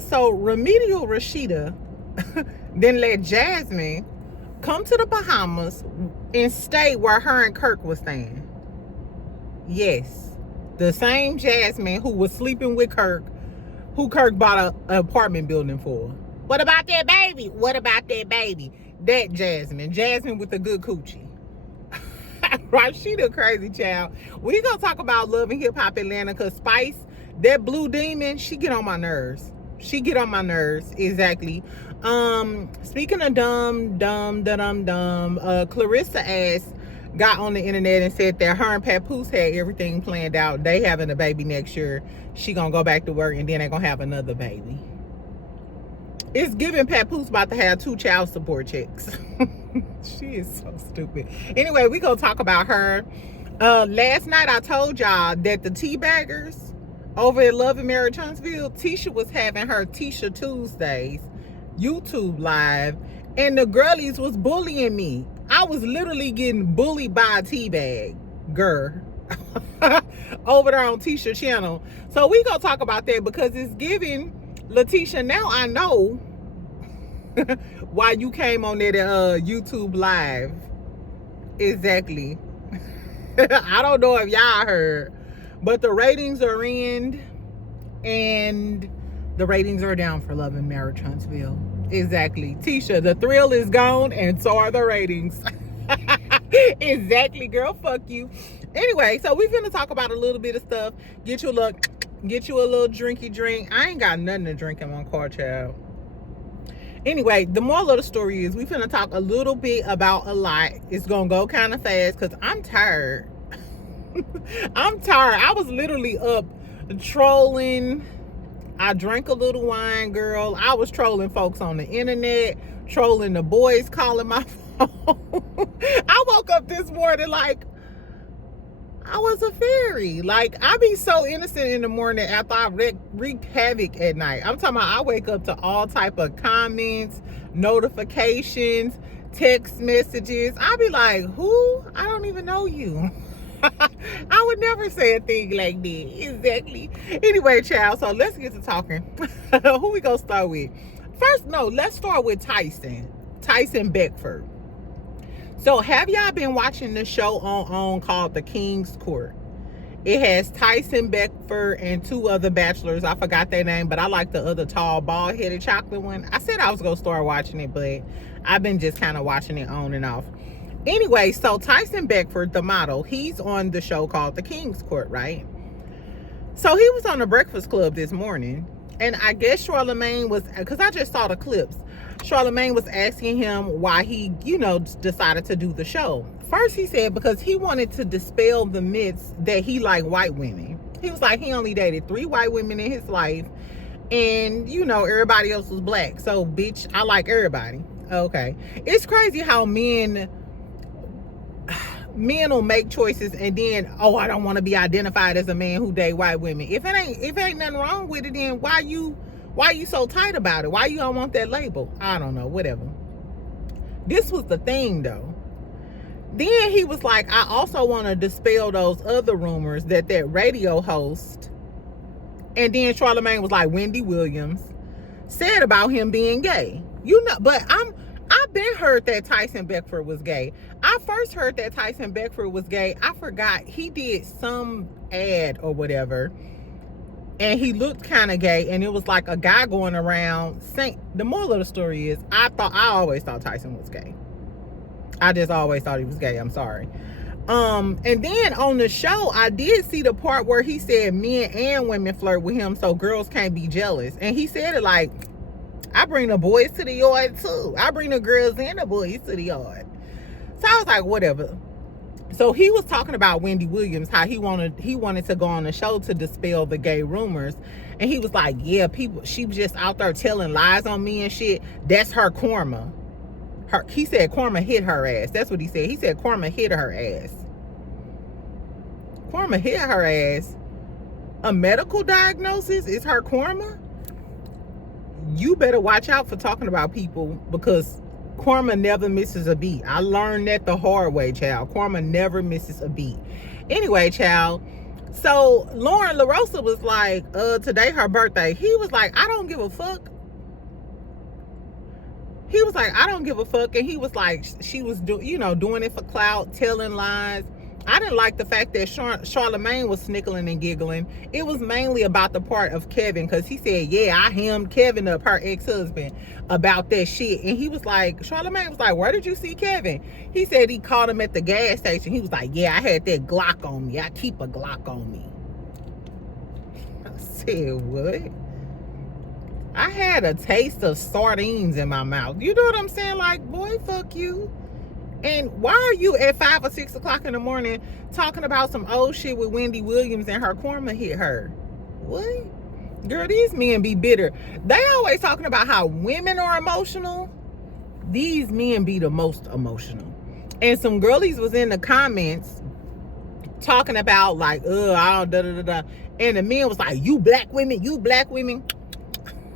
So Remedial Rasheeda then let Jasmine come to the Bahamas and stay where her and Kirk was staying. Yes, the same Jasmine who was sleeping with Kirk, who Kirk bought an apartment building for. What about that baby? What about that baby? That Jasmine with the good coochie. Right? She the crazy child. We gonna talk about Love and Hip Hop Atlanta, because Spice, that blue demon, she get on my nerves. She get on my nerves, exactly. Speaking of dumb, Claressa ass got on the internet and said that her and Papoose had everything planned out. They having a baby next year. She gonna go back to work and then they gonna have another baby. It's giving Papoose about to have 2 child support checks. She is so stupid. Anyway, we gonna talk about her. Last night I told y'all that the teabaggers over at Love and Marriage Huntsville, Tisha was having her Tisha Tuesdays YouTube live, and the girlies was bullying me. I was literally getting bullied by a teabag girl over there on Tisha channel. So we gonna talk about that because it's giving Latisha. Now I know why you came on that YouTube live. Exactly. I don't know if y'all heard, but the ratings are in, and the ratings are down for Love and Marriage Huntsville. Exactly. Tisha, the thrill is gone, and so are the ratings. Exactly, girl. Fuck you. Anyway, so we finna talk about a little bit of stuff. Get you a little drinky drink. I ain't got nothing to drink in my car, child. Anyway, the moral of the story is we finna talk a little bit about a lot. It's gonna go kind of fast because I'm tired. I'm tired. I was literally up trolling. I drank a little wine, girl. I was trolling folks on the internet, trolling the boys calling my phone. I woke up this morning like I was a fairy. Like, I be so innocent in the morning after I wreak havoc at night. I'm talking about I wake up to all type of comments, notifications, text messages. I be like, who? I don't even know you. I would never say a thing like that. Exactly. Anyway, child, so let's get to talking. Who we gonna start with? First, no, let's start with Tyson. Tyson Beckford. So have y'all been watching the show on called The King's Court? It has Tyson Beckford and 2 other bachelors. I forgot their name, but I like the other tall, bald-headed chocolate one. I said I was going to start watching it, but I've been just kind of watching it on and off. Anyway, so Tyson Beckford, the model, he's on the show called The King's Court, right? So he was on the Breakfast Club this morning, and I guess Charlamagne was, because I just saw the clips, Charlamagne was asking him why he, decided to do the show. First, he said because he wanted to dispel the myths that he liked white women. He was like, he only dated 3 white women in his life, and, everybody else was black. So, bitch, I like everybody. Okay. It's crazy how men will make choices and then, I don't want to be identified as a man who date white women. If it ain't nothing wrong with it, then why you so tight about it? Why you don't want that label? I don't know, whatever. This was the thing, though. Then he was like, I also want to dispel those other rumors that radio host, and then Charlamagne was like, Wendy Williams said about him being gay. But I've been heard that Tyson Beckford was gay. I first heard that Tyson Beckford was gay. I forgot. He did some ad or whatever, and he looked kind of gay, and it was like a guy going around saying, the moral of the story is, I always thought Tyson was gay. I just always thought he was gay. I'm sorry. And then on the show, I did see the part where he said men and women flirt with him so girls can't be jealous. And he said it like, I bring the boys to the yard too. I bring the girls and the boys to the yard. So I was like, whatever. So he was talking about Wendy Williams, how he wanted to go on the show to dispel the gay rumors. And he was like, yeah, she was just out there telling lies on me and shit. That's her karma. He said karma hit her ass. That's what he said. He said karma hit her ass. Karma hit her ass. A medical diagnosis is her karma? You better watch out for talking about people, because karma never misses a beat. I learned that the hard way, child. Karma never misses a beat. Anyway, child, So Lauren LaRosa was like, today her birthday. He was like, I don't give a fuck. He was like, I don't give a fuck. And he was like, she was doing it for clout, telling lies. I didn't like the fact that Charlamagne was snickling and giggling. It was mainly about the part of Kevin, because he said, yeah, I hemmed Kevin up, her ex-husband, about that shit. And he was like, Charlamagne was like, where did you see Kevin? He said he caught him at the gas station. He was like, yeah, I had that Glock on me. I keep a Glock on me. I said, what? I had a taste of sardines in my mouth. You know what I'm saying? Like, boy, fuck you. And why are you at 5 or 6 o'clock in the morning talking about some old shit with Wendy Williams and her karma hit her? What? Girl, these men be bitter. They always talking about how women are emotional. These men be the most emotional. And some girlies was in the comments talking about like, I don't da-da-da-da. And the men was like, you black women, you black women.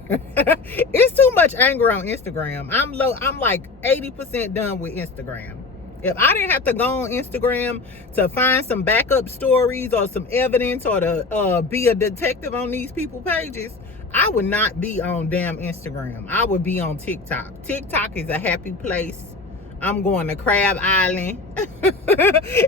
It's too much anger on Instagram. I'm like 80% done with Instagram. If I didn't have to go on Instagram to find some backup stories or some evidence, or to be a detective on these people pages, I would not be on damn Instagram. I would be on TikTok. TikTok is a happy place. I'm going to Crab Island.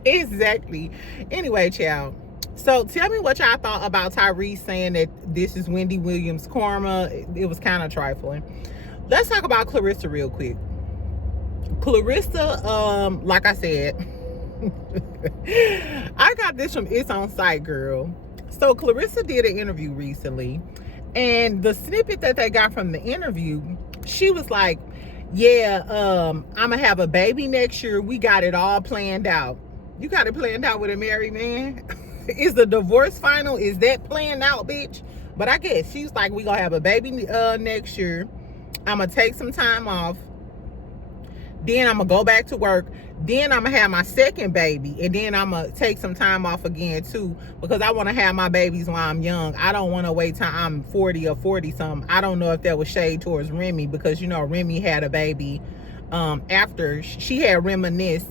Exactly. Anyway, child. So tell me what y'all thought about Tyrese saying that this is Wendy Williams' karma. It was kind of trifling. Let's talk about Claressa real quick. Claressa, like I said, I got this from It's On Site, girl. So Claressa did an interview recently, and the snippet that they got from the interview, she was like, yeah, I'm gonna have a baby next year. We got it all planned out. You got it planned out with a married man? Is the divorce final? Is that planned out, bitch? But I guess she's like, we gonna have a baby next year. I'm gonna take some time off. Then I'm gonna go back to work. Then I'm gonna have my second baby, and then I'm gonna take some time off again too, because I want to have my babies while I'm young. I don't want to wait till I'm 40 or 40 something. I don't know if that was shade towards Remy, because you know Remy had a baby after she had Reminisce,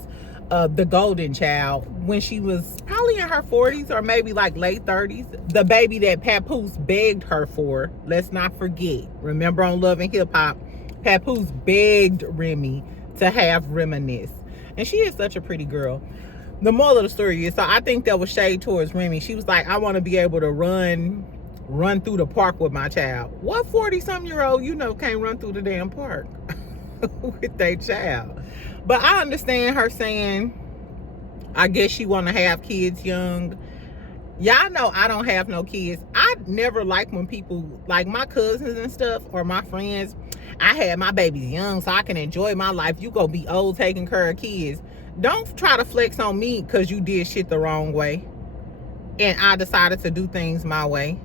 the golden child, when she was probably in her 40s or maybe like late 30s. The baby that Papoose begged her for. Let's not forget. Remember on Love and Hip Hop, Papoose begged Remy to have Reminisce. And she is such a pretty girl. The moral of the story is, so I think that was shade towards Remy. She was like, I want to be able to run through the park with my child. What 40-something-year-old, can't run through the damn park with their child? But I understand her saying, I guess she want to have kids young. Y'all know I don't have no kids. I never like when people, like my cousins and stuff, or my friends, I had my babies young so I can enjoy my life. You go be old taking care of kids. Don't try to flex on me because you did shit the wrong way and I decided to do things my way.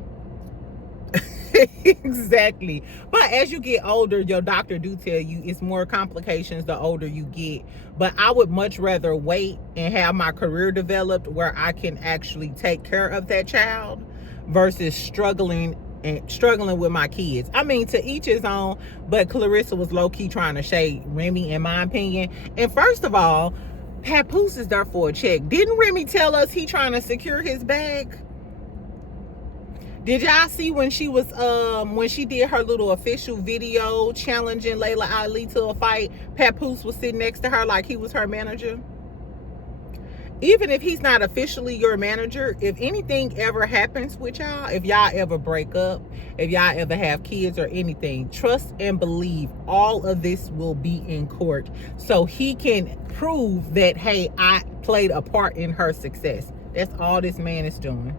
Exactly. But as you get older, your doctor do tell you it's more complications the older you get. But I would much rather wait and have my career developed where I can actually take care of that child versus struggling with my kids. I mean, to each his own, but Claressa was low-key trying to shade Remy, in my opinion. And first of all, Papoose is there for a check. Didn't Remy tell us he trying to secure his bag? Did y'all see when she was when she did her little official video challenging Layla Ali to a fight, Papoose was sitting next to her like he was her manager? Even if he's not officially your manager, if anything ever happens with y'all, if y'all ever break up, if y'all ever have kids or anything, trust and believe all of this will be in court. So he can prove that, hey, I played a part in her success. That's all this man is doing.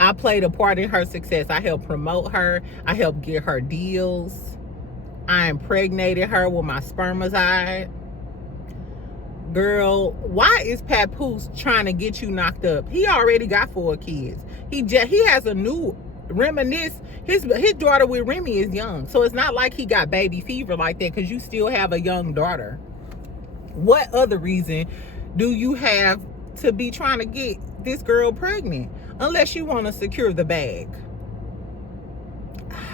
I played a part in her success. I helped promote her. I helped get her deals. I impregnated her with my spermicide. Girl, why is Papoose trying to get you knocked up? He already got 4 kids. He has a new Reminisce. His daughter with Remy is young. So it's not like he got baby fever like that, because you still have a young daughter. What other reason do you have to be trying to get this girl pregnant? Unless you want to secure the bag.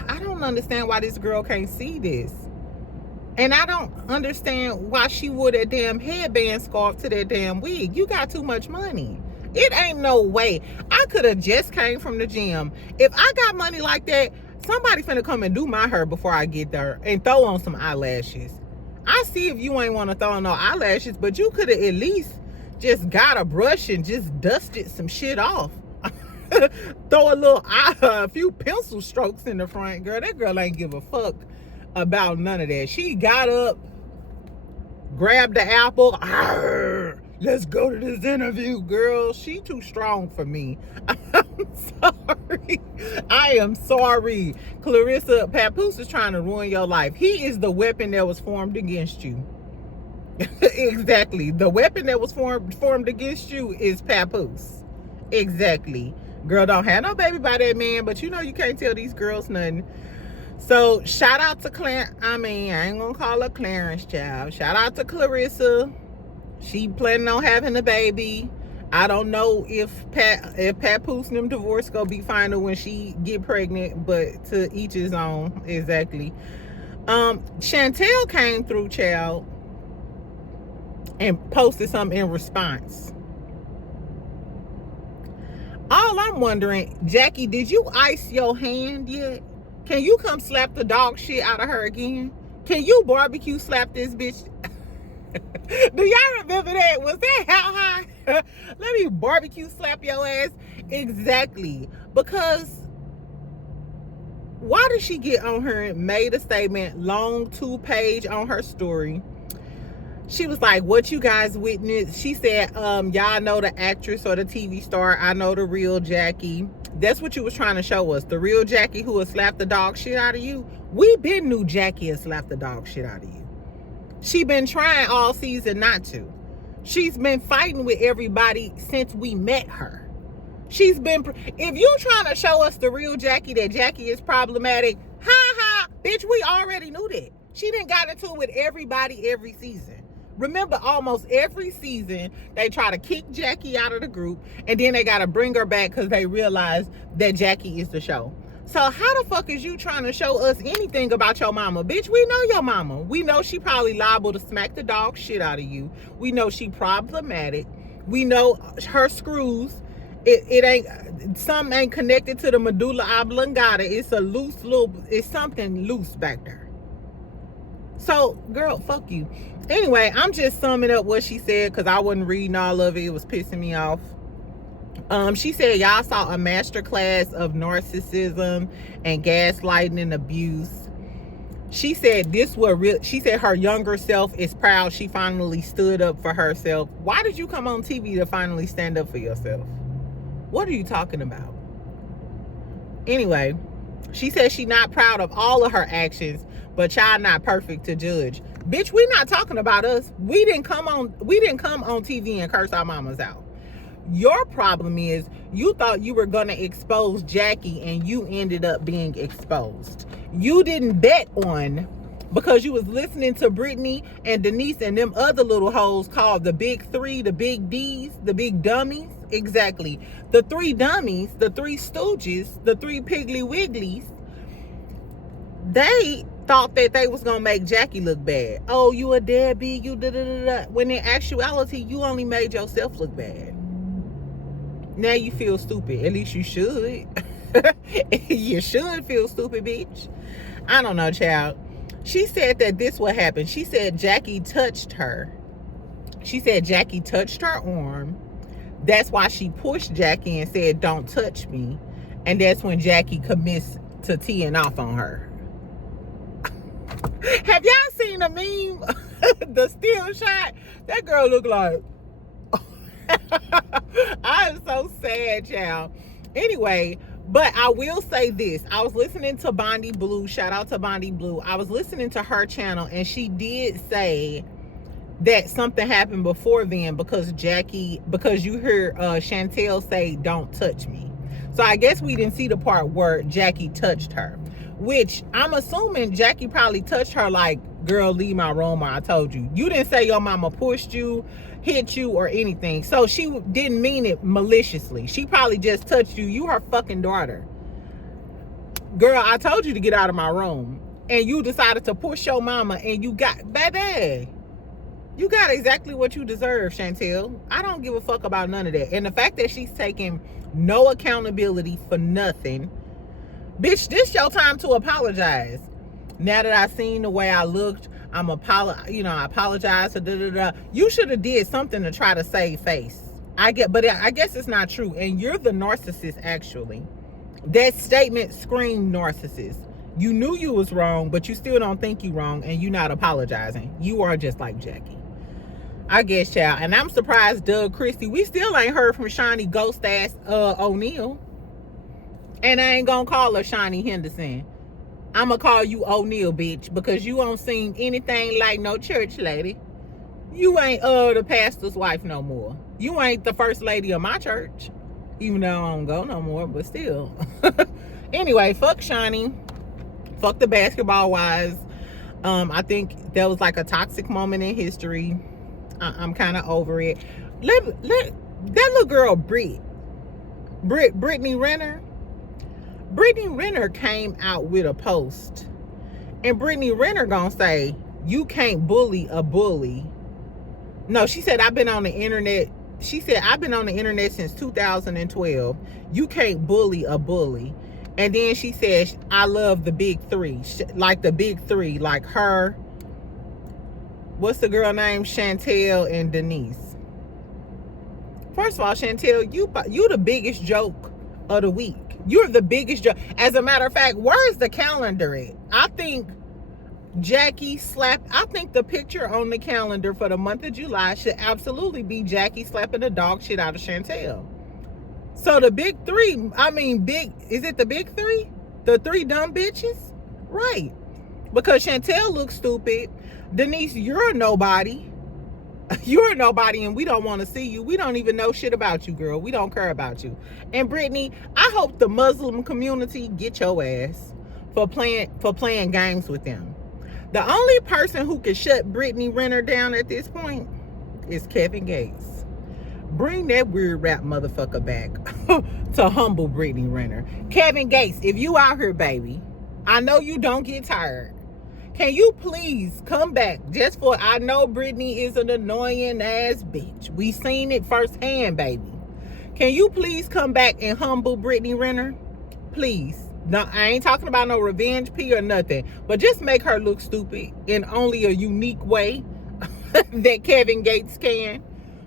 I don't understand why this girl can't see this. And I don't understand why she wore that damn headband scarf to that damn wig. You got too much money. It ain't no way. I could have just came from the gym. If I got money like that, somebody finna come and do my hair before I get there and throw on some eyelashes. I see if you ain't want to throw on no eyelashes, but you could have at least just got a brush and just dusted some shit off. Throw a few pencil strokes in the front. Girl, that girl ain't give a fuck about none of that. She got up, grabbed the apple. Arr, let's go to this interview, girl. She too strong for me. I'm sorry. I am sorry. Claressa Papoose is trying to ruin your life. He is the weapon that was formed against you. Exactly. The weapon that was formed against you is Papoose. Exactly. Girl don't have no baby by that man, but you know you can't tell these girls nothing. So shout out to I ain't gonna call her Clarence, child. Shout out to Claressa. She planning on having a baby. I don't know if Papoose and them divorce gonna be final when she get pregnant, but to each his own. Exactly. Chantel came through, child, and posted something in response. All I'm wondering, Jackie, did you ice your hand yet? Can you come slap the dog shit out of her again? Can you barbecue slap this bitch? Do y'all remember that? Was that how high? Let me barbecue slap your ass. Exactly. Because why did she get on her and made a statement, long 2-page on her story? She was like, what you guys witnessed? She said, y'all know the actress or the TV star. I know the real Jackie. That's what you was trying to show us. The real Jackie who would slap the dog shit out of you. We been knew Jackie had slapped the dog shit out of you. She been trying all season not to. She's been fighting with everybody since we met her. She's been, if you trying to show us the real Jackie, that Jackie is problematic, ha, bitch, we already knew that. She done got into it with everybody every season. Remember, almost every season, they try to kick Jackie out of the group, and then they got to bring her back because they realize that Jackie is the show. So how the fuck is you trying to show us anything about your mama? Bitch, we know your mama. We know she probably liable to smack the dog shit out of you. We know she problematic. We know her screws. Something ain't connected to the medulla oblongata. It's something loose back there. So, girl, fuck you. Anyway, I'm just summing up what she said because I wasn't reading all of it. It was pissing me off. She said y'all saw a masterclass of narcissism and gaslighting and abuse. She said she said her younger self is proud she finally stood up for herself. Why did you come on TV to finally stand up for yourself? What are you talking about? Anyway, she said she not proud of all of her actions, but y'all not perfect to judge. Bitch, we not talking about us. We didn't come on TV and curse our mamas out. Your problem is you thought you were gonna expose Jackie and you ended up being exposed. You didn't bet on, because you was listening to Brittany and Denise and them other little hoes called the big three, the big D's, the big dummies. Exactly. The three dummies, the three stooges, the three piggly wigglies. They thought that they was gonna make Jackie look bad. Oh, you a deadbeat, you da-da-da-da. When in actuality, you only made yourself look bad. Now you feel stupid. At least you should. You should feel stupid, bitch. I don't know, child. She said that this what happened. She said Jackie touched her. She said Jackie touched her arm. That's why she pushed Jackie and said, don't touch me. And that's when Jackie commits to teeing off on her. Have y'all seen a meme? The still shot? That girl look like... I am so sad, child. Anyway, but I will say this. I was listening to Bondi Blue. Shout out to Bondi Blue. I was listening to her channel, and she did say that something happened before then because you heard Chantel say, don't touch me. So I guess we didn't see the part where Jackie touched her, which I'm assuming Jackie probably touched her like, girl, leave my room, or I told you. You didn't say your mama pushed you, hit you, or anything. So she didn't mean it maliciously. She probably just touched you. You her fucking daughter. Girl, I told you to get out of my room. And you decided to push your mama and you got, baby, You got exactly what you deserve, Chantel. I don't give a fuck about none of that. And the fact that she's taking no accountability for nothing, bitch, this your time to apologize. Now that I seen the way I looked, I apologize for da-da-da. You should have did something to try to save face. I guess it's not true. And you're the narcissist, actually. That statement screamed narcissist. You knew you was wrong, but you still don't think you wrong, and you not apologizing. You are just like Jackie. I guess, child. And I'm surprised, Doug Christie, we still ain't heard from Shawnee ghost ass O'Neal. And I ain't gonna call her Shawnee Henderson. I'ma call you O'Neal, bitch, because you don't seem anything like no church lady. You ain't the pastor's wife no more. You ain't the first lady of my church. Even though I don't go no more, but still. Anyway, fuck Shawnee. Fuck the basketball wives. I think that was like a toxic moment in history. I'm kind of over it. Let that little girl Brittany Renner. Brittany Renner came out with a post, and Brittany Renner gonna say, you can't bully a bully. No, she said, I've been on the internet. She said, I've been on the internet since 2012. You can't bully a bully. And then she says, I love the big three. Like the big three, like her. What's the girl name? Chantel and Denise. First of all, Chantel, you the biggest joke of the week. You're the biggest joke. As a matter of fact, where's the calendar at? I think the picture on the calendar for the month of July should absolutely be Jackie slapping the dog shit out of Chantel. So the big three, is it the big three? The three dumb bitches? Right. Because Chantel looks stupid. Denise, you're a nobody. You're a nobody, and we don't want to see you. We don't even know shit about you, girl. We don't care about you. And Brittany, I hope the Muslim community get your ass for playing games with them. The only person who can shut Brittany Renner down at this point is Kevin Gates. Bring that weird rap motherfucker back to humble Brittany Renner. Kevin Gates, if you out here, baby, I know you don't get tired. Can you please come back just for, I know Brittany is an annoying ass bitch. We seen it firsthand, baby. Can you please come back and humble Brittany Renner? Please. No, I ain't talking about no revenge P or nothing, but just make her look stupid in only a unique way that Kevin Gates can.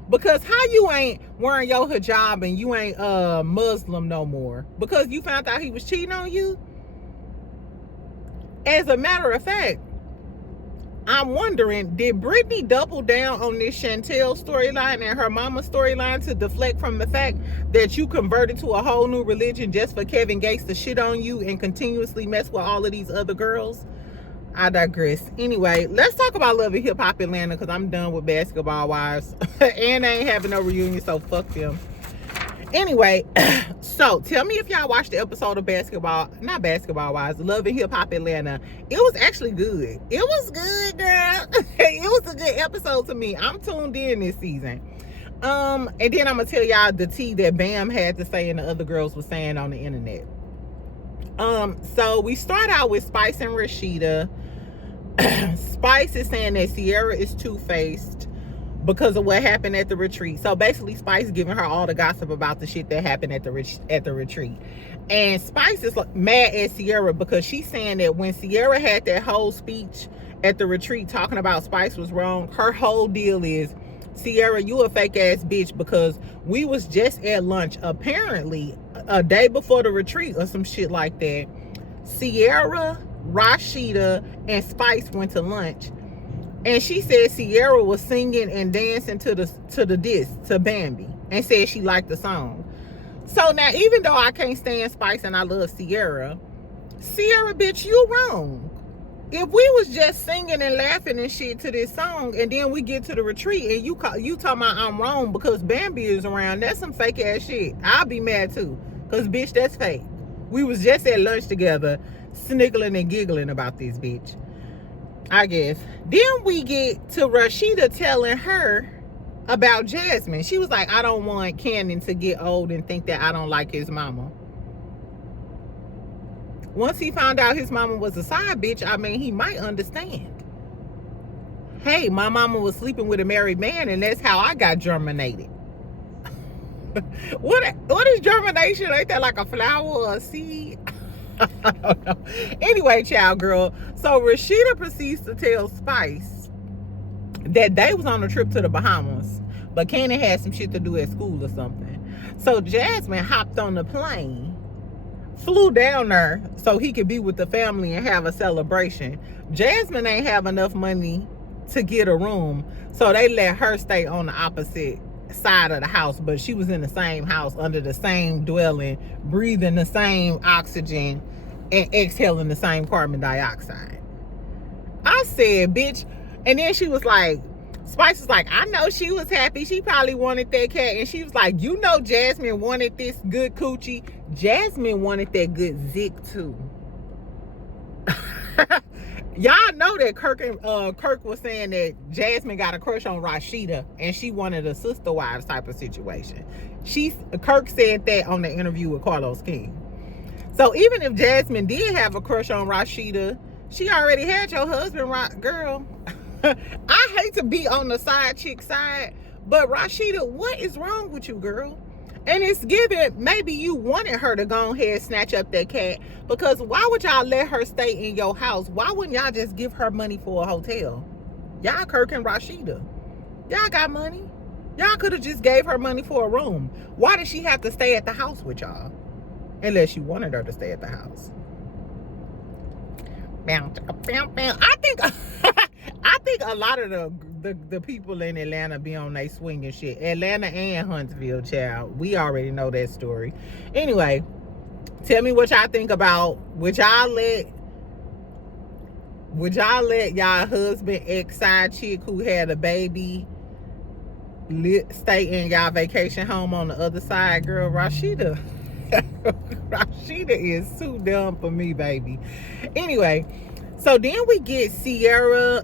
Because how you ain't wearing your hijab and you ain't Muslim no more? Because you found out he was cheating on you? As a matter of fact, I'm wondering, did Brittany double down on this Chantel storyline and her mama storyline to deflect from the fact that you converted to a whole new religion just for Kevin Gates to shit on you and continuously mess with all of these other girls? I digress. Anyway, let's talk about Love and Hip Hop Atlanta, because I'm done with basketball wives. And they ain't having no reunion, so fuck them. Anyway, so tell me if y'all watched the episode of not basketball wives, Love and Hip Hop Atlanta. It was actually good. It was good, girl. It was a good episode to me. I'm tuned in this season. And then I'm gonna tell y'all the tea that Bam had to say and the other girls were saying on the internet. So we start out with Spice and Rasheeda. Spice is saying that Sierra is two-faced because of what happened at the retreat. So basically, Spice giving her all the gossip about the shit that happened at the retreat. And Spice is mad at Sierra because she's saying that when Sierra had that whole speech at the retreat talking about Spice was wrong, her whole deal is, Sierra, you a fake ass bitch, because we was just at lunch apparently a day before the retreat or some shit like that. Sierra, Rasheeda, and Spice went to lunch. And she said Sierra was singing and dancing to the disc, to Bambi, and said she liked the song. So now, even though I can't stand Spice and I love Sierra, bitch, you wrong. If we was just singing and laughing and shit to this song, and then we get to the retreat and you talking about I'm wrong because Bambi is around, that's some fake ass shit. I'll be mad too, because bitch, that's fake. We was just at lunch together, sniggling and giggling about this bitch, I guess. Then we get to Rasheeda telling her about Jasmine. She was like, I don't want Cannon to get old and think that I don't like his mama. Once he found out his mama was a side bitch, I mean, he might understand. hey, my mama was sleeping with a married man, and that's how I got germinated. What is germination? Ain't that like a flower or a seed? I don't know. Anyway, child girl. So Rasheeda proceeds to tell Spice that they was on a trip to the Bahamas, but Cannon had some shit to do at school or something. So Jasmine hopped on the plane, flew down there so he could be with the family and have a celebration. Jasmine ain't have enough money to get a room, so they let her stay on the opposite side of the house, but she was in the same house, under the same dwelling, breathing the same oxygen and exhaling the same carbon dioxide. I said, bitch. And then she was like, Spice was like, I know she was happy. She probably wanted that cat. And she was like, you know Jasmine wanted this good coochie. Jasmine wanted that good zick too. Y'all know that Kirk was saying that Jasmine got a crush on Rasheeda and she wanted a sister wives type of situation. Kirk said that on the interview with Carlos King. So even if Jasmine did have a crush on Rasheeda, she already had your husband, girl. I hate to be on the side chick side, but Rasheeda, what is wrong with you, girl? And it's given, maybe you wanted her to go ahead and snatch up that cat, because why would y'all let her stay in your house? Why wouldn't y'all just give her money for a hotel? Y'all Kirk and Rasheeda, y'all got money. Y'all could have just gave her money for a room. Why did she have to stay at the house with y'all? Unless you wanted her to stay at the house. I think a lot of the people in Atlanta be on they swinging shit. Atlanta and Huntsville, child. We already know that story. Anyway, tell me what y'all think about, would y'all let y'all husband, ex-side chick who had a baby stay in y'all vacation home on the other side? Girl, Rasheeda. Rasheeda is too dumb for me, baby. Anyway, so then we get Sierra.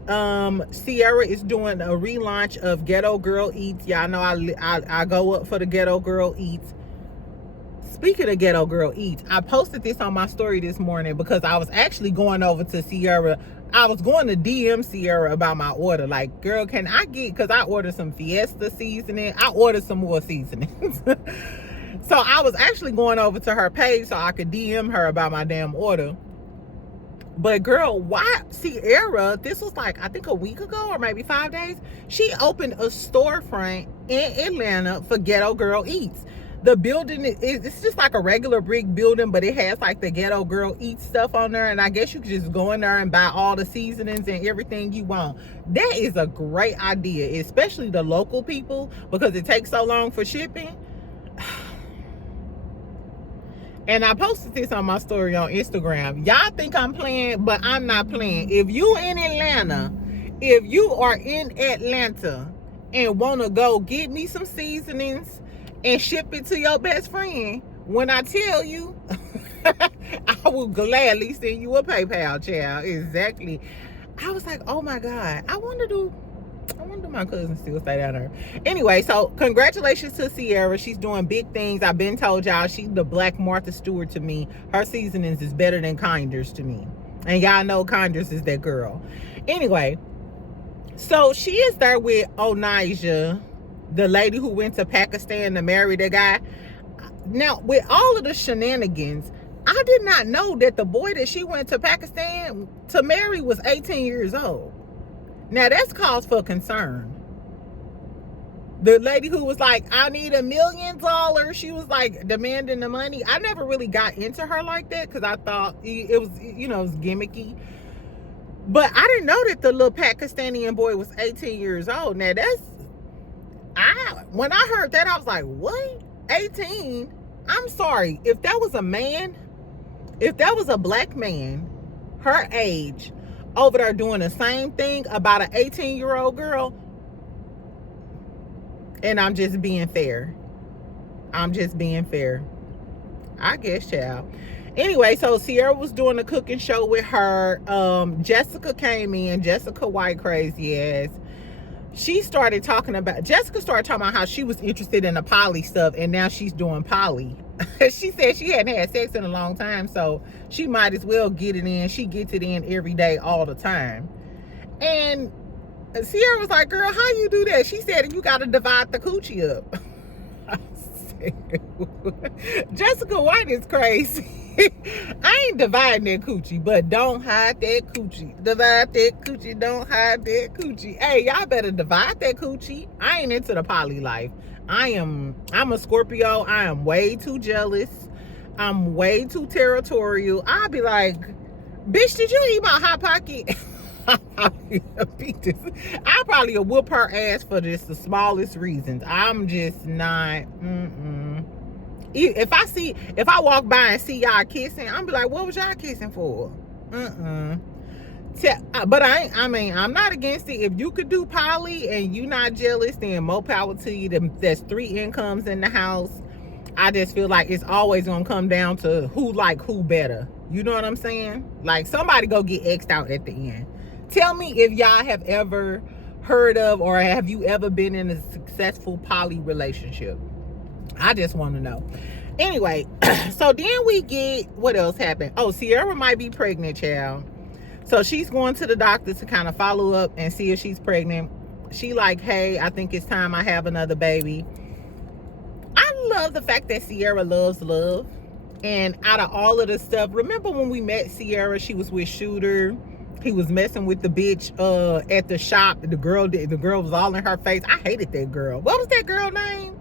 Sierra is doing a relaunch of Ghetto Girl Eats. Y'all know I go up for the Ghetto Girl Eats. Speaking of Ghetto Girl Eats, I posted this on my story this morning because I was actually going over to Sierra. I was going to DM Sierra about my order. Like, girl, can I get, because I ordered some Fiesta seasoning. I ordered some more seasonings. So I was actually going over to her page so I could DM her about my damn order. But girl, why Sierra, this was like, I think a week ago or maybe 5 days, she opened a storefront in Atlanta for Ghetto Girl Eats. The building, it's just like a regular brick building, but it has like the Ghetto Girl Eats stuff on there. And I guess you could just go in there and buy all the seasonings and everything you want. That is a great idea, especially the local people, because it takes so long for shipping. And I posted this on my story on Instagram. Y'all think I'm playing, but I'm not playing. If you in Atlanta, if you are in Atlanta and want to go get me some seasonings and ship it to your best friend, when I tell you, I will gladly send you a PayPal, child. Exactly. I was like, oh my God, I wonder do my cousin still stay down there. Anyway, so congratulations to Sierra. She's doing big things. I've been told y'all she's the Black Martha Stewart to me. Her seasonings is better than Kinder's to me. And y'all know Kinder's is that girl. Anyway, so she is there with Onijah, the lady who went to Pakistan to marry the guy. Now, with all of the shenanigans, I did not know that the boy that she went to Pakistan to marry was 18 years old. Now, that's cause for concern. The lady who was like, I need $1 million. She was like demanding the money. I never really got into her like that because I thought it was, you know, it was gimmicky. But I didn't know that the little Pakistani boy was 18 years old. Now, when I heard that, I was like, what? 18? I'm sorry. If that was a man, if that was a black man, her age, over there doing the same thing about an 18-year-old girl, and I'm just being fair. I'm just being fair. I guess, child. Anyway, so Sierra was doing a cooking show with her. Jessica came in. Jessica White crazy ass. Jessica started talking about how she was interested in the poly stuff, and now she's doing poly. She said she hadn't had sex in a long time, so she might as well get it in. She gets it in every day, all the time. And Sierra was like, girl, how you do that? She said, you got to divide the coochie up. I said, Jessica White is crazy. I ain't dividing that coochie, but don't hide that coochie. Divide that coochie, don't hide that coochie. Hey, y'all better divide that coochie. I ain't into the poly life. I'm a Scorpio. I am way too jealous. I'm way too territorial. I'll be like, bitch, did you eat my Hot Pocket? I probably whoop her ass for just the smallest reasons. I'm just not. If I walk by and see y'all kissing, I'm be like, what was y'all kissing for? But I'm not against it. If you could do poly and you not jealous, then more power to you. There's 3 incomes in the house. I just feel like it's always gonna come down to who like who better. You know what I'm saying? Like, somebody go get X'd out at the end. Tell me if y'all have ever heard of, or have you ever been in a successful poly relationship? I just want to know. Anyway, so then we get, what else happened? Oh, Sierra might be pregnant, child. So she's going to the doctor to kind of follow up and see if she's pregnant. She like, hey, I think it's time I have another baby. I love the fact that Sierra loves love. And out of all of the stuff, remember when we met Sierra, she was with Shooter. He was messing with the bitch at the shop. The girl was all in her face. I hated that girl. What was that girl name?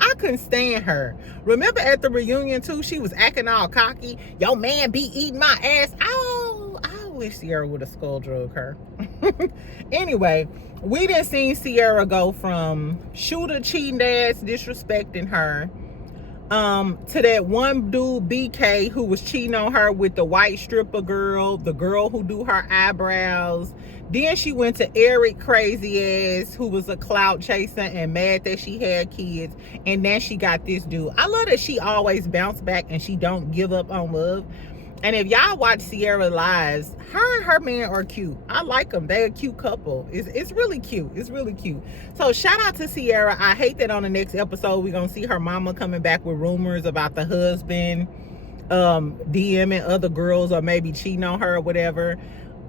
I couldn't stand her. Remember at the reunion too, she was acting all cocky. Yo, man be eating my ass. Oh, I wish Sierra would have skull drug her. Anyway, we done seen Sierra go from Shooter cheating ass, disrespecting her, to that one dude BK who was cheating on her with the white stripper girl, the girl who do her eyebrows. Then she went to Eric crazy ass, who was a clout chaser and mad that she had kids. And then she got this dude. I love that she always bounce back and she don't give up on love. And if y'all watch Sierra lives, her and her man are cute. I like them. They're a cute couple. It's really cute. It's really cute. So shout out to Sierra. I hate that on the next episode we're gonna see her mama coming back with rumors about the husband DMing other girls or maybe cheating on her or whatever,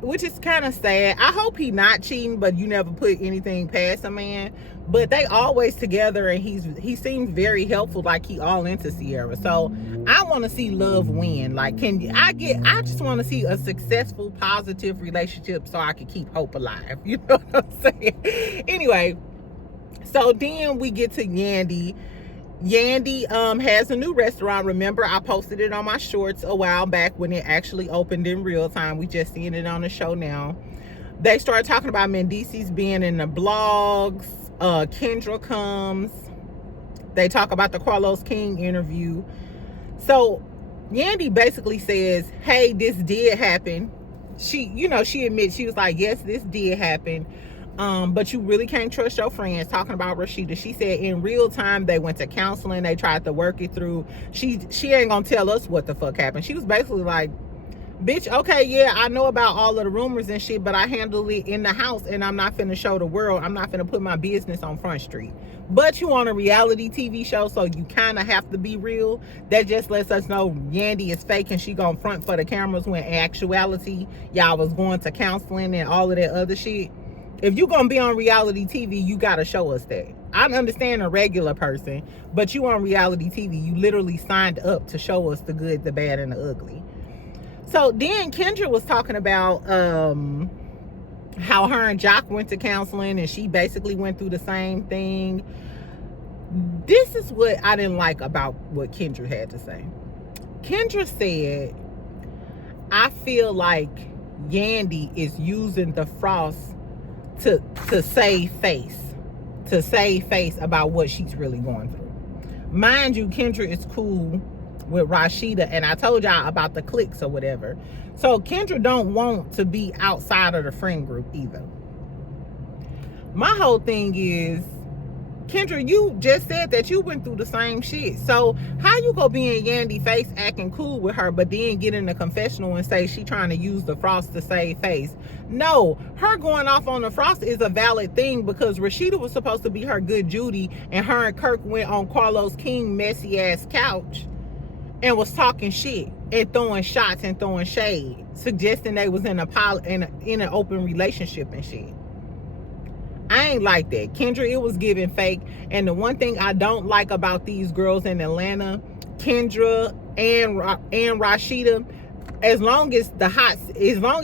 which is kind of sad. I hope he not cheating, but you never put anything past a man. But they always together, and he seems very helpful, like he all into Sierra. So I want to see love win. Like, I just want to see a successful, positive relationship so I can keep hope alive. You know what I'm saying? Anyway, so then we get to Yandy. Yandy has a new restaurant. Remember, I posted it on my shorts a while back when it actually opened in real time. We just seeing it on the show now. They started talking about Mendices being in the blogs. Kendra comes. They talk about the Carlos King interview. So Yandy basically says, hey, this did happen. She admits, she was like, yes, this did happen. But you really can't trust your friends. Talking about Rasheeda, she said in real time they went to counseling, they tried to work it through. She ain't gonna tell us what the fuck happened. She was basically like, bitch, okay, yeah, I know about all of the rumors and shit, but I handle it in the house and I'm not finna show the world. I'm not finna put my business on Front Street. But you on a reality TV show, so you kind of have to be real. That just lets us know Yandy is fake and she gonna front for the cameras when in actuality y'all was going to counseling and all of that other shit. If you gonna be on reality TV, you gotta show us that. I understand a regular person, but you on reality TV, you literally signed up to show us the good, the bad, and the ugly. So then Kendra was talking about how her and Jock went to counseling and she basically went through the same thing. This is what I didn't like about what Kendra had to say. Kendra said, I feel like Yandy is using the frost to save face. To save face about what she's really going through. Mind you, Kendra is cool with Rasheeda, and I told y'all about the cliques or whatever. So Kendra don't want to be outside of the friend group either. My whole thing is, Kendra, you just said that you went through the same shit. So how you go be in Yandy face acting cool with her, but then get in the confessional and say she trying to use the frost to save face? No, her going off on the frost is a valid thing because Rasheeda was supposed to be her good Judy, and her and Kirk went on Carlos King messy ass couch and was talking shit and throwing shots and throwing shade, suggesting they was in an open relationship and shit. ain't like that. Kendra, it was giving fake. And the one thing I don't like about these girls in Atlanta, Kendra and Rasheeda, as long as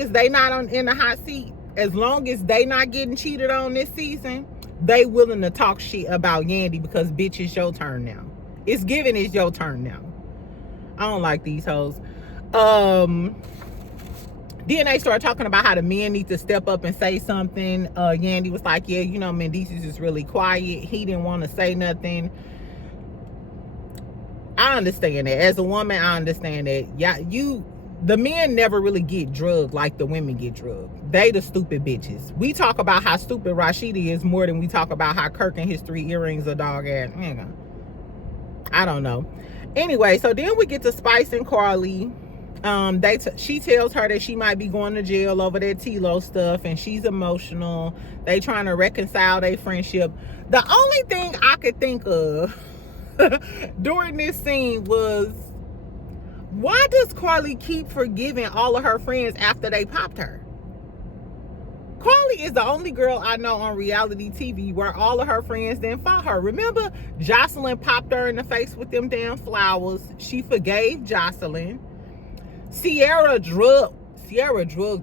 they not in the hot seat, as long as they not getting cheated on this season, they willing to talk shit about Yandy, because bitch, it's your turn now. It's giving, it's your turn now. I don't like these hoes. Then they started talking about how the men need to step up and say something. Yandy was like, yeah, you know, Mendeece's is really quiet. He didn't want to say nothing. I understand that. As a woman, I understand that. Yeah, the men never really get drugged like the women get drugged. They the stupid bitches. We talk about how stupid Rasheeda is more than we talk about how Kirk and his 3 earrings are dog ass. I don't know. Anyway, so then we get to Spice and Carly. She tells her that she might be going to jail over that Tilo stuff, and she's emotional. They trying to reconcile their friendship. The only thing I could think of during this scene was, why does Carly keep forgiving all of her friends after they popped her? Carly is the only girl I know on reality TV where all of her friends then fought her. Remember, Jocelyn popped her in the face with them damn flowers. She forgave Jocelyn. Sierra drugged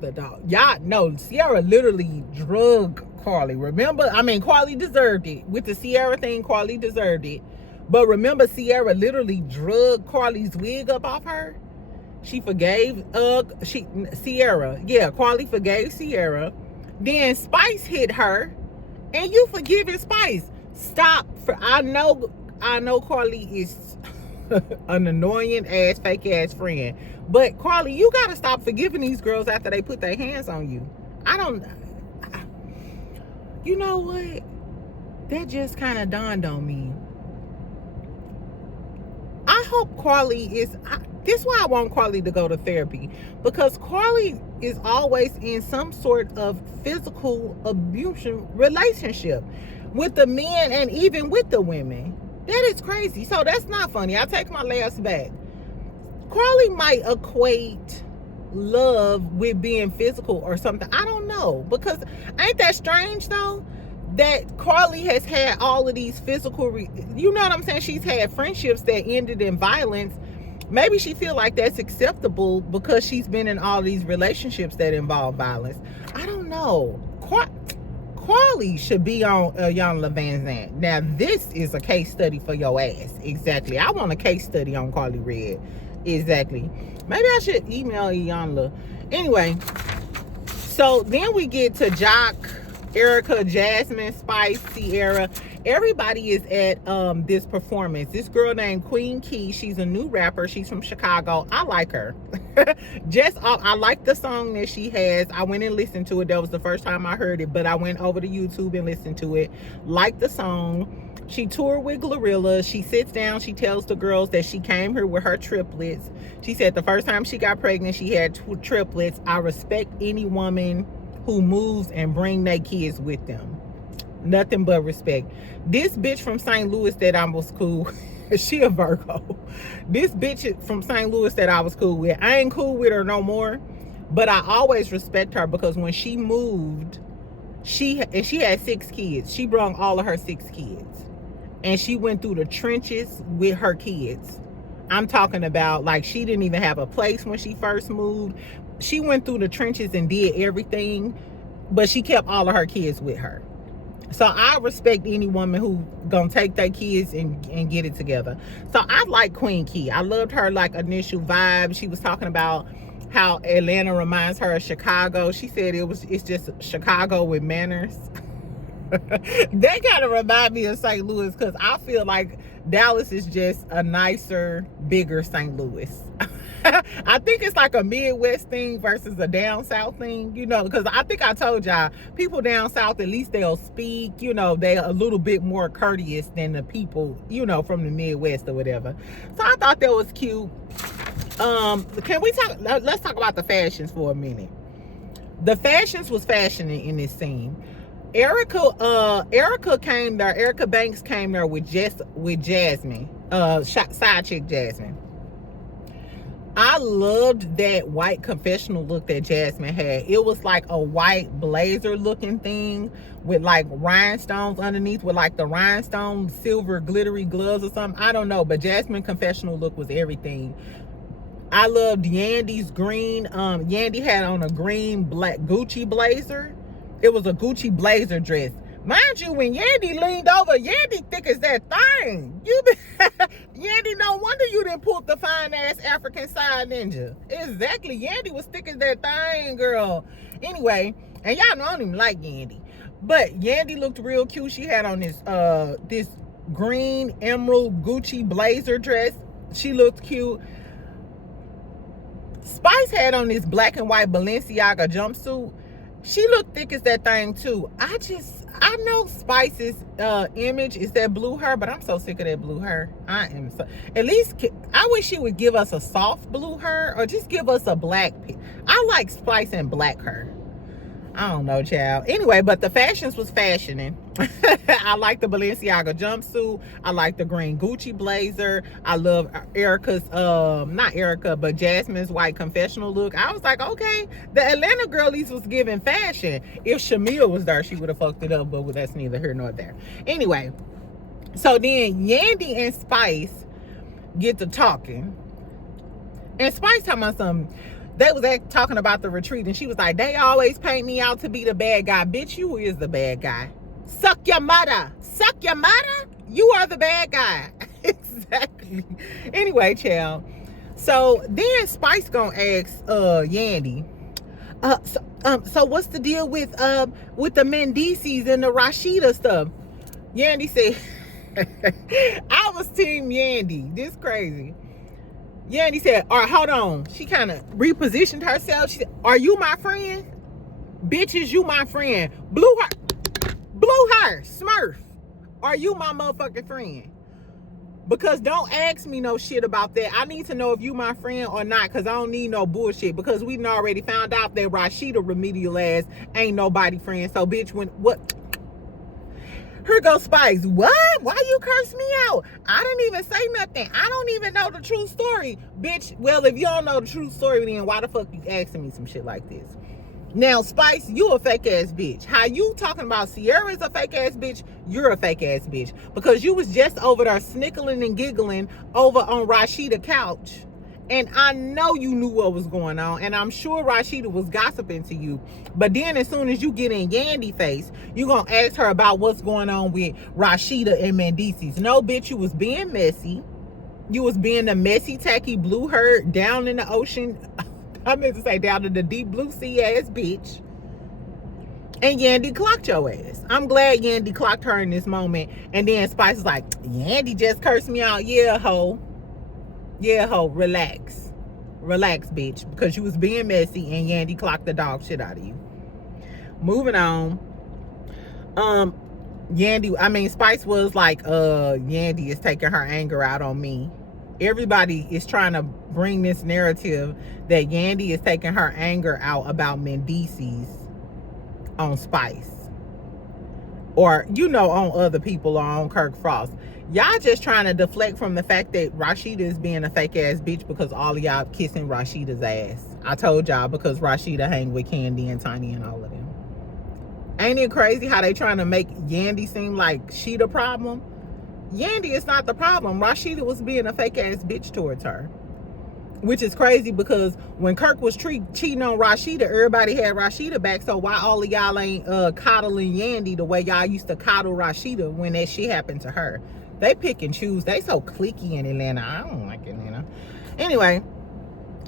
the dog. Y'all know Sierra literally drugged Carly. Remember? I mean, Carly deserved it. With the Sierra thing, Carly deserved it. But remember, Sierra literally drugged Carly's wig up off her. She forgave Sierra. Yeah, Carly forgave Sierra. Then Spice hit her, and you forgiving Spice. Stop. I know Carly is an annoying ass, fake ass friend, but Carly, you gotta stop forgiving these girls after they put their hands on you. You know what? That just kind of dawned on me. I hope Carly is. This is why I want Carly to go to therapy, because Carly is always in some sort of physical abuse relationship with the men and even with the women. That is crazy. So that's not funny. I take my last back. Carly might equate love with being physical or something. I don't know, because ain't that strange though? That Carly has had all of these physical, you know what I'm saying? She's had friendships that ended in violence. Maybe she feel like that's acceptable because she's been in all these relationships that involve violence. I don't know. Carly should be on Iyanla Vanzant. Now, this is a case study for your ass. Exactly. I want a case study on Carly Red. Exactly. Maybe I should email Iyanla. Anyway, so then we get to Jock, Erica, Jasmine, Spice, Sierra. Everybody is at this performance. This girl named Queen Key, she's a new rapper. She's from Chicago. I like her. I like the song that she has. I went and listened to it. That was the first time I heard it, but I went over to YouTube and listened to it. Like the song. She toured with Glorilla. She sits down. She tells the girls that she came here with her triplets. She said the first time she got pregnant, she had triplets. I respect any woman who moves and bring their kids with them. Nothing but respect. This bitch from St. Louis that I was cool, she a Virgo. This bitch from St. Louis that I was cool with, I ain't cool with her no more, but I always respect her, because when she moved, she had 6 kids. She brought all of her 6 kids, and she went through the trenches with her kids. I'm talking about, like, she didn't even have a place when she first moved. She went through the trenches and did everything, but she kept all of her kids with her. So I respect any woman who gonna take their kids and get it together. So I like Queen Key. I loved her like initial vibe. She was talking about how Atlanta reminds her of Chicago. She said it's just Chicago with manners. They kind of remind me of St. Louis, because I feel like Dallas is just a nicer, bigger St. Louis. I think it's like a Midwest thing versus a down south thing, you know, because I think I told y'all, people down south, at least they'll speak, you know, they're a little bit more courteous than the people, you know, from the Midwest or whatever. So I thought that was cute. Let's talk about the fashions for a minute. The fashions was fashioning in this scene. Erica came there, Erica Banks came there with Jasmine, side chick Jasmine. I loved that white confessional look that Jasmine had. It was like a white blazer looking thing with like rhinestones underneath, with like the rhinestone silver glittery gloves or something. I don't know, but Jasmine confessional look was everything. I loved Yandy's green. Yandy had on a green black Gucci blazer. It was a Gucci blazer dress. Mind you, when Yandy leaned over, Yandy thick as that thing. Yandy, no wonder you didn't pull the fine ass African side ninja. Exactly. Yandy was thick as that thing, girl. Anyway, and y'all know I don't even like Yandy. But Yandy looked real cute. She had on this green emerald Gucci blazer dress. She looked cute. Spice had on this black and white Balenciaga jumpsuit. She looked thick as that thing too. I know Spice's image is that blue hair, but I'm so sick of that blue hair. I am so. At least I wish she would give us a soft blue hair, or just give us a black. I like Spice and black hair. I don't know, child. Anyway, but the fashions was fashioning. I like the Balenciaga jumpsuit. I like the green Gucci blazer. I love Erica's, not Erica, but Jasmine's white confessional look. I was like, okay, the Atlanta girlies was giving fashion. If Shamil was there, she would have fucked it up, but that's neither here nor there. Anyway, so then Yandy and Spice get to talking. And Spice talking about something. They was talking about the retreat, and she was like, they always paint me out to be the bad guy. Bitch, you is the bad guy. Suck your mother. Suck your mother? You are the bad guy. Exactly. Anyway, child. So then Spice gonna ask Yandy, so what's the deal with the Mendices and the Rasheeda stuff? Yandy said, I was team Yandy. This crazy. Yandy said, all right, hold on. She kind of repositioned herself. She said, are you my friend? Bitches, you my friend. Blue hair, Smurf. Are you my motherfucking friend? Because don't ask me no shit about that. I need to know if you my friend or not, because I don't need no bullshit. Because we done already found out that Rasheeda remedial ass ain't nobody friend. So, bitch, what? Here goes Spice. What? Why you curse me out? I didn't even say nothing. I don't even know the true story. Bitch, well, if you don't know the true story, then why the fuck you asking me some shit like this? Now, Spice, you a fake ass bitch. How you talking about Sierra's a fake ass bitch? You're a fake ass bitch. Because you was just over there snickling and giggling over on Rasheeda's couch. And I know you knew what was going on. And I'm sure Rasheeda was gossiping to you. But then as soon as you get in Yandy face, you going to ask her about what's going on with Rasheeda and Mendices. No, bitch, you was being messy. You was being the messy, tacky blue hair down in the ocean. I meant to say down in the deep blue sea ass bitch. And Yandy clocked your ass. I'm glad Yandy clocked her in this moment. And then Spice is like, Yandy just cursed me out. Yeah, ho. Yeah, ho, relax. Relax, bitch. Because you was being messy and Yandy clocked the dog shit out of you. Moving on. Spice was like, Yandy is taking her anger out on me. Everybody is trying to bring this narrative that Yandy is taking her anger out about Mendices on Spice. Or, on other people or on Kirk Frost. Y'all just trying to deflect from the fact that Rasheeda is being a fake ass bitch because all of y'all kissing Rasheeda's ass. I told y'all, because Rasheeda hang with Candy and Tiny and all of them. Ain't it crazy how they trying to make Yandy seem like she the problem? Yandy is not the problem. Rasheeda was being a fake ass bitch towards her. Which is crazy because when Kirk was cheating on Rasheeda, everybody had Rasheeda back. So why all of y'all ain't coddling Yandy the way y'all used to coddle Rasheeda when that shit happened to her? They pick and choose. They so cliquey in Atlanta. I don't like Atlanta. Anyway,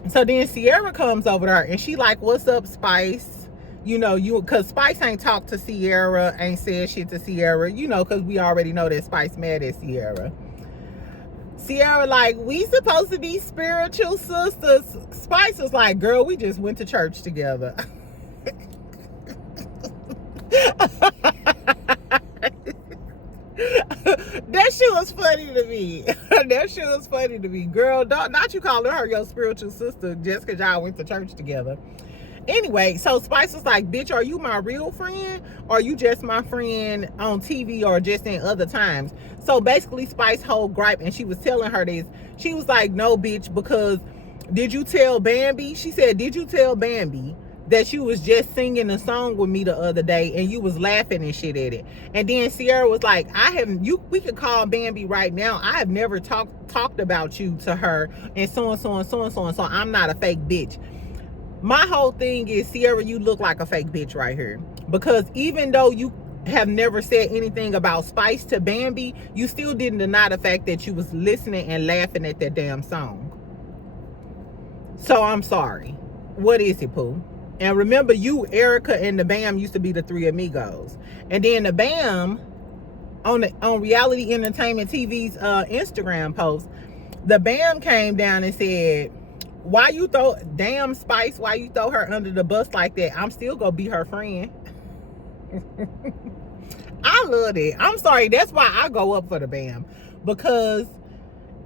so then Sierra comes over there and she like, what's up, Spice? Because Spice ain't talked to Sierra, ain't said shit to Sierra, because we already know that Spice mad at Sierra. Sierra like, we supposed to be spiritual sisters. Spice was like, girl, we just went to church together. That shit was funny to me. That shit was funny to me. Girl, not you calling her your spiritual sister just because y'all went to church together. Anyway, so Spice was like, bitch, are you my real friend? Or are you just my friend on TV or just in other times? So basically Spice's whole gripe, and she was telling her this, she was like, no, bitch, because Did you tell Bambi? She said, did you tell Bambi that you was just singing a song with me the other day and you was laughing and shit at it? And then Sierra was like, we could call Bambi right now. I have never talked about you to her and so and so and so and so and so. I'm not a fake bitch. My whole thing is, Sierra, you look like a fake bitch right here. Because even though you have never said anything about Spice to Bambi, you still didn't deny the fact that you was listening and laughing at that damn song. So I'm sorry. What is it, Pooh? And remember, you, Erica, and the BAM used to be the three amigos. And then the BAM, on Reality Entertainment TV's Instagram post, the BAM came down and said, why you throw, damn Spice, why you throw her under the bus like that? I'm still gonna be her friend. I love it. I'm sorry, that's why I go up for the BAM. Because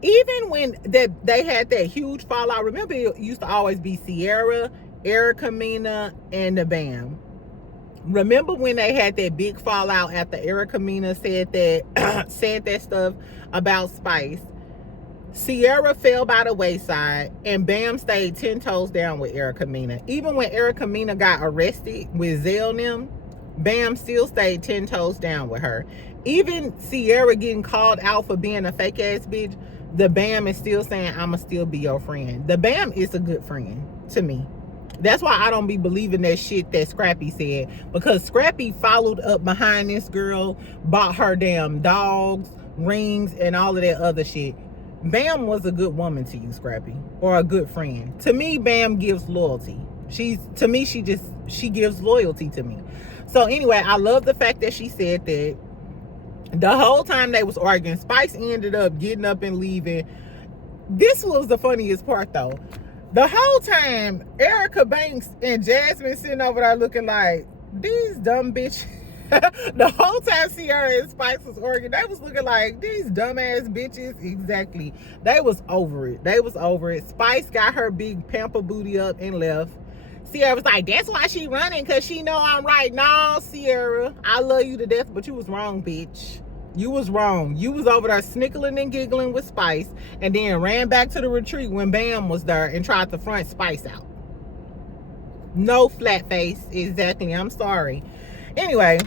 even when they had that huge fallout, remember it used to always be Sierra, Erica Mena, and the BAM. Remember when they had that big fallout after Erica Mena said that stuff about Spice? Sierra fell by the wayside and BAM stayed 10 toes down with Erica Mena. Even when Erica Mena got arrested with Zell and them, BAM still stayed 10 toes down with her. Even Sierra getting called out for being a fake ass bitch, the BAM is still saying, I'ma still be your friend. The BAM is a good friend to me. That's why I don't be believing that shit that Scrappy said. Because Scrappy followed up behind this girl, bought her damn dogs, rings, and all of that other shit. BAM was a good woman to you, Scrappy, or a good friend. To me, BAM gives loyalty. She gives loyalty to me. So anyway, I love the fact that she said that. The whole time they was arguing, Spice ended up getting up and leaving. This was the funniest part though. The whole time, Erica Banks and Jasmine sitting over there looking like, these dumb bitches. The whole time Sierra and Spice was arguing, they was looking like, these dumbass bitches. Exactly. They was over it. They was over it. Spice got her big pamper booty up and left. Sierra was like, that's why she running, because she know I'm right. No, Sierra, I love you to death, but you was wrong, bitch. You was wrong. You was over there snickling and giggling with Spice and then ran back to the retreat when BAM was there and tried to front Spice out. No flat face. Exactly. I'm sorry. Anyway,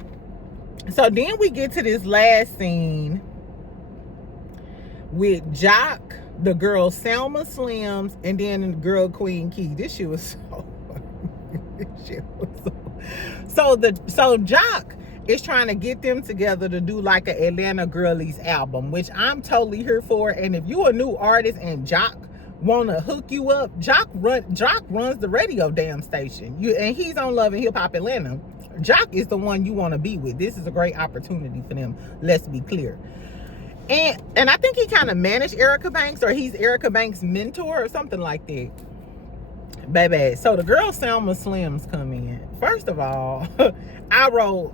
so then we get to this last scene with Jock, the girl Selma Slims, and then the girl Queen Key. This shit was so so Jock is trying to get them together to do like an Atlanta Girlies album, which I'm totally here for. And if you a new artist and Jock want to hook you up, Jock runs the radio damn station. And he's on Love and Hip Hop Atlanta. Jock is the one you want to be with. This is a great opportunity for them. Let's be clear. And I think he kind of managed Erica Banks, or he's Erica Banks' mentor or something like that. Baby, so the girl Selma Slims come in. First of all, I wrote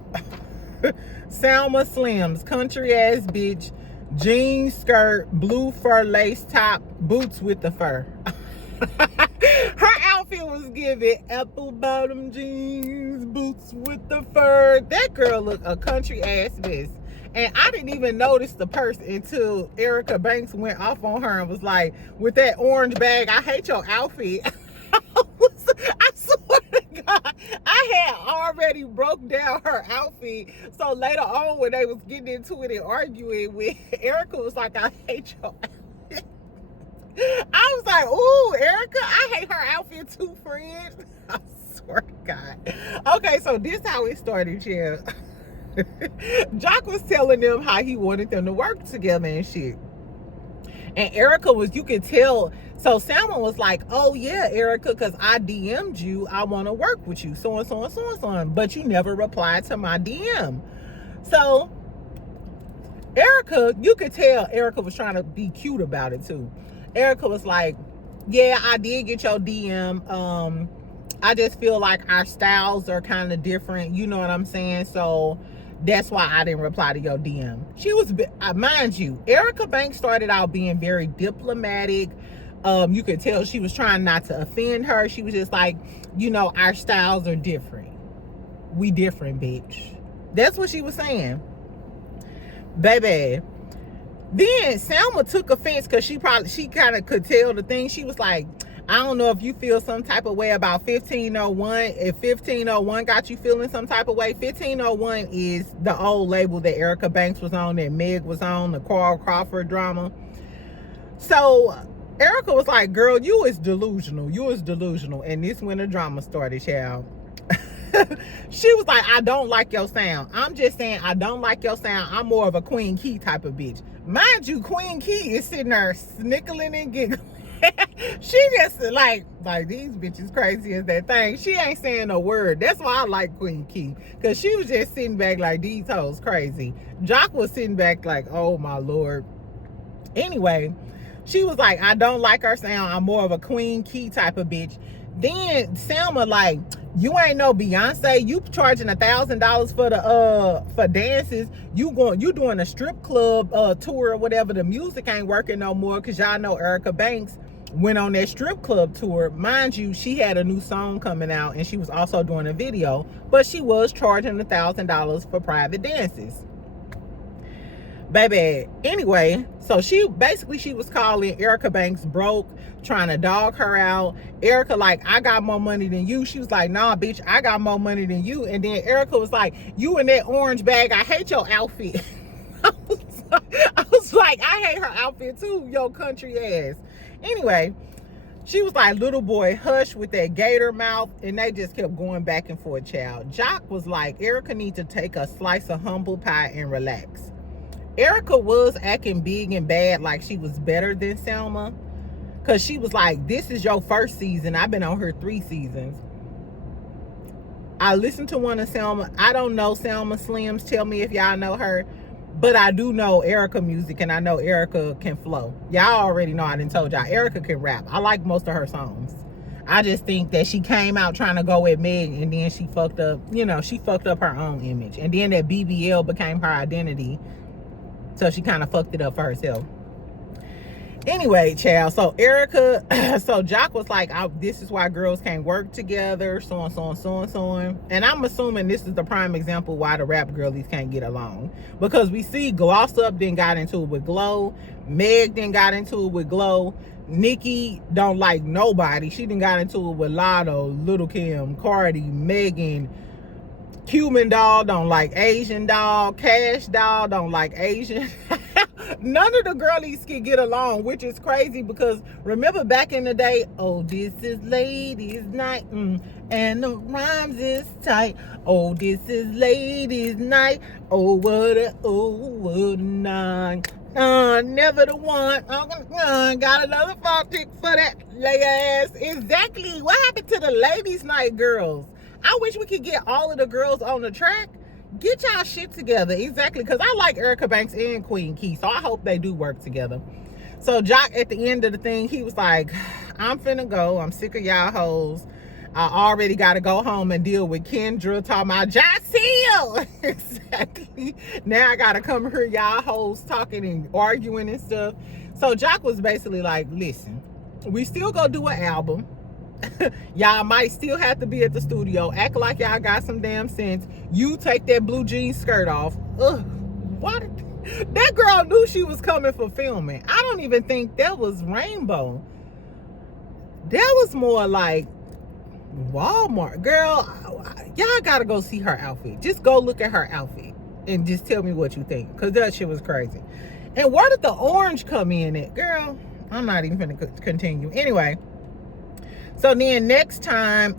Selma Slims, country ass bitch, jean skirt, blue fur lace top, boots with the fur. Her outfit was giving apple bottom jeans, boots with the fur. That girl looked a country ass mess. And I didn't even notice the purse until Erica Banks went off on her and was like, with that orange bag, I hate your outfit. I swear to God, I had already broke down her outfit. So later on, when they was getting into it and arguing with Erica, was like, I hate your outfit. I was like, ooh, Erica, I hate her outfit too, friend. I swear to God. Okay, so this how it started, yeah. Jock was telling them how he wanted them to work together and shit. And Erica was, you could tell. So Selma was like, oh yeah, Erica, because I DM'd you, I want to work with you, so and so and so and so. But you never replied to my DM. So Erica, you could tell Erica was trying to be cute about it too. Erica was like, yeah, I did get your DM. I just feel like our styles are kind of different. You know what I'm saying? So that's why I didn't reply to your DM. She was, mind you, Erica Banks started out being very diplomatic. You could tell she was trying not to offend her. She was just like, you know, our styles are different. We different, bitch. That's what she was saying. Baby. Then Selma took offense because she kind of could tell the thing. She was like, I don't know if you feel some type of way about 1501. If 1501 got you feeling some type of way, 1501 is the old label that Erica Banks was on, that Meg was on, the Carl Crawford drama. So Erica was like, girl, you is delusional. You is delusional. And this when the drama started, child. She was like, I don't like your sound. I'm just saying, I don't like your sound. I'm more of a Queen Key type of bitch. Mind you, Queen Key is sitting there snickling and giggling. She just like these bitches crazy as that thing. She ain't saying a word. That's why I like Queen Key, because she was just sitting back like, these hoes crazy. Jock was sitting back like, oh my Lord. Anyway, she was like, I don't like her sound. I'm more of a Queen Key type of bitch. Then Selma like, you ain't no Beyonce. You charging $1,000 for the for dances. You doing a strip club tour or whatever. The music ain't working no more, because y'all know Erica Banks went on that strip club tour. Mind you, she had a new song coming out, and she was also doing a video, but she was charging $1,000 for private dances. Baby, anyway, so she was calling Erica Banks broke, trying to dog her out. Erica like, I got more money than you. She was like, nah, bitch, I got more money than you. And then Erica was like, you in that orange bag, I hate your outfit. I was like, I hate her outfit too, yo country ass. Anyway, she was like, little boy, hush with that gator mouth. And they just kept going back and forth, child. Jock was like, Erica needs to take a slice of humble pie and relax. Erica was acting big and bad like she was better than Selma, because she was like, this is your first season. I've been on her 3 seasons. I listened to one of Selma. I don't know Selma Slims. Tell me if y'all know her. But I do know Erica music, and I know Erica can flow. Y'all already know, I done told y'all, Erica can rap. I like most of her songs. I just think that she came out trying to go with Meg, and then she fucked up, she fucked up her own image. And then that BBL became her identity. So she kind of fucked it up for herself. Anyway, child, so Erica, so Jock was like, this is why girls can't work together, so on. And I'm assuming this is the prime example why the rap girlies can't get along. Because we see Gloss Up then got into it with Glow. Meg then got into it with Glow. Nikki don't like nobody. She then got into it with Lotto, Little Kim, Cardi, Megan. Cuban doll don't like Asian doll. Cash doll don't like Asian. None of the girlies can get along, which is crazy, because remember back in the day, oh, this is ladies night, and the rhymes is tight. Oh, this is ladies night. Oh, what a night. Never the one. Got another phone tick for that lay ass. Exactly. What happened to the ladies night girls? I wish we could get all of the girls on the track. Get y'all shit together. Exactly, because I like Erica Banks and Queen Key, so I hope they do work together. So Jock, at the end of the thing, he was like, I'm finna go. I'm sick of y'all hoes. I already got to go home and deal with Kendra talking about Jaceel. Exactly. Now I got to come hear y'all hoes talking and arguing and stuff. So Jock was basically like, listen, we still gonna do an album. Y'all might still have to be at the studio. Act like y'all got some damn sense. You take that blue jean skirt off. Ugh, what? That girl knew she was coming for filming. I don't even think that was rainbow. That was more like Walmart. Girl, y'all gotta go see her outfit. Just go look at her outfit and just tell me what you think, because that shit was crazy. And where did the orange come in at? Girl, I'm not even gonna continue. Anyway, so then next time,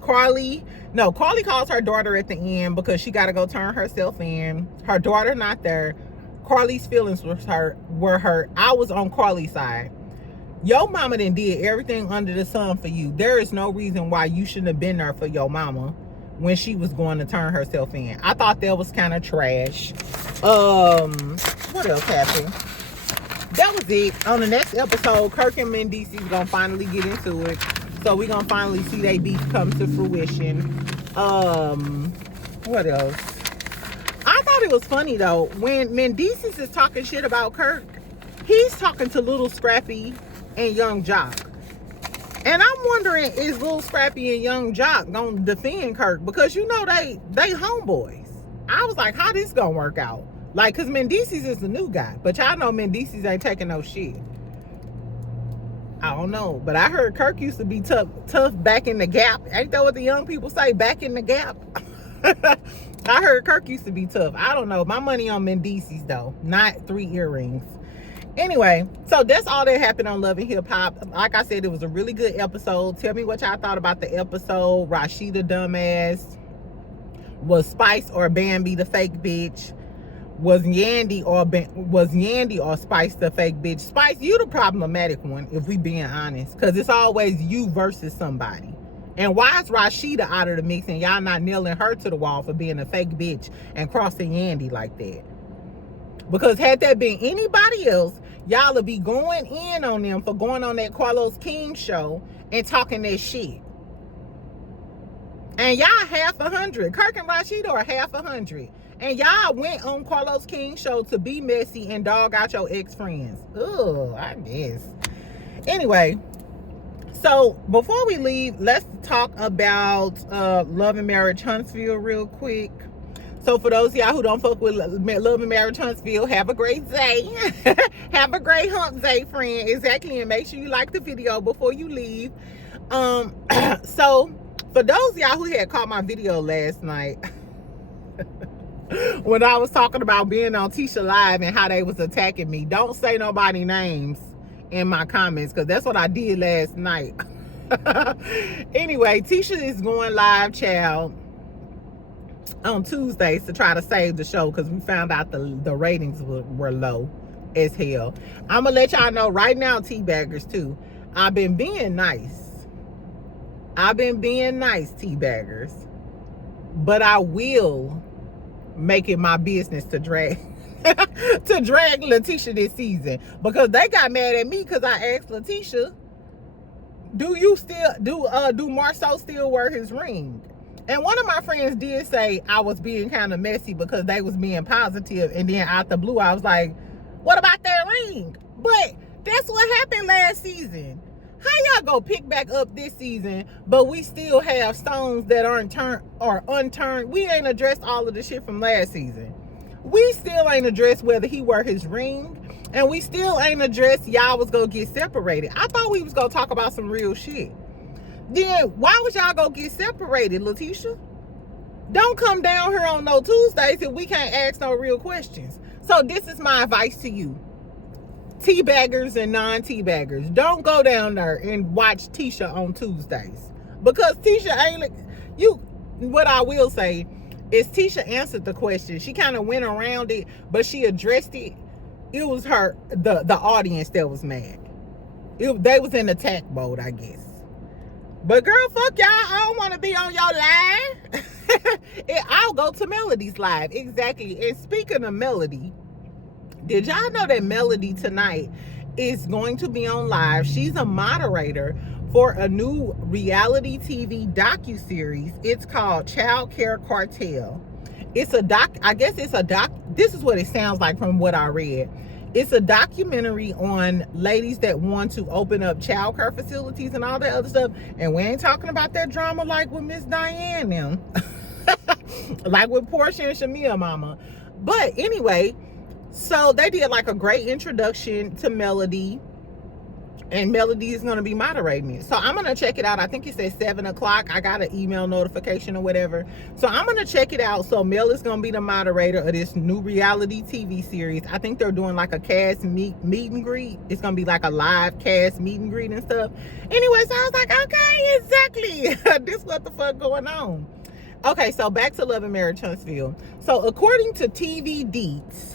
Carly calls her daughter at the end because she got to go turn herself in. Her daughter not there. Carly's feelings were hurt. I was on Carly's side. Your mama done did everything under the sun for you. There is no reason why you shouldn't have been there for your mama when she was going to turn herself in. I thought that was kind of trash. What else happened? That was it. On the next episode, Kirk and Mendici is gonna finally get into it. So we're gonna finally see they beef come to fruition. What else? I thought it was funny though, when Mendici is talking shit about Kirk, he's talking to Little Scrappy and Young Jock. And I'm wondering, is Little Scrappy and Young Jock gonna defend Kirk? Because you know they homeboys. I was like, how this gonna work out? Like, because Mendici is the new guy. But y'all know Mendici ain't taking no shit. I don't know, but I heard Kirk used to be tough back in the gap. Ain't that what the young people say, back in the gap? I heard Kirk used to be tough. I don't know. My money on Mendices though, not 3 earrings. Anyway, so that's all that happened on Love and Hip Hop. Like I said, it was a really good episode. Tell me what y'all thought about the episode. Rasheeda dumbass. Was Spice or Bambi the fake bitch? Was Yandy or Spice the fake bitch? Spice, you the problematic one, if we being honest, because it's always you versus somebody. And why is Rasheeda out of the mix and y'all not nailing her to the wall for being a fake bitch and crossing Yandy like that? Because had that been anybody else, y'all would be going in on them for going on that Carlos King show and talking that shit. And y'all 50. Kirk and Rasheeda are 50. And y'all went on Carlos King's show to be messy and dog out your ex-friends. Ugh, I guess. Anyway, so before we leave, let's talk about Love and Marriage Huntsville real quick. So for those of y'all who don't fuck with Love and Marriage Huntsville, have a great day. Have a great hump day, friend. Exactly. And make sure you like the video before you leave. So for those of y'all who had caught my video last night, when I was talking about being on Tisha Live and how they was attacking me, don't say nobody names in my comments, because that's what I did last night. Anyway, Tisha is going live, child, on Tuesdays to try to save the show, because we found out the ratings were low as hell. I'm gonna let y'all know right now, teabaggers too, I've been being nice, teabaggers, but I will make it my business to drag Latisha this season, because they got mad at me because I asked Latisha, do Marceau still wear his ring? And one of my friends did say I was being kind of messy because they was being positive, and then out the blue I was like, what about that ring? But that's what happened last season. How y'all go pick back up this season, but we still have stones that aren't turned or unturned? We ain't addressed all of the shit from last season. We still ain't addressed whether he wear his ring, and we still ain't addressed y'all was gonna get separated. I thought we was gonna talk about some real shit. Then why would y'all go get separated, Latisha? Don't come down here on no Tuesdays if we can't ask no real questions. So this is my advice to you, teabaggers and non-teabaggers. Don't go down there and watch Tisha on Tuesdays, because Tisha ain't you. What I will say is Tisha answered the question. She kind of went around it, but she addressed it. It was the audience that was mad. They was in attack mode, I guess. But girl, fuck y'all. I don't want to be on your live. I'll go to Melody's live. Exactly. And speaking of Melody, did y'all know that Melody tonight is going to be on live? She's a moderator for a new reality TV docuseries. It's called Child Care Cartel. It's a this is what it sounds like from what I read. It's a documentary on ladies that want to open up child care facilities and all that other stuff. And we ain't talking about that drama like with Miss Diane them. Like with Portia and Shamia mama. But anyway, so they did like a great introduction to Melody, and Melody is going to be moderating it. So I'm going to check it out. I think it says 7 o'clock. I got an email notification or whatever. So I'm going to check it out. So Mel is going to be the moderator of this new reality TV series. I think they're doing like a cast meet and greet. It's going to be like a live cast meet and greet and stuff. Anyway, so I was like, okay, exactly. This what the fuck going on. Okay, so back to Love and Marriage Huntsville. So according to TV Deets,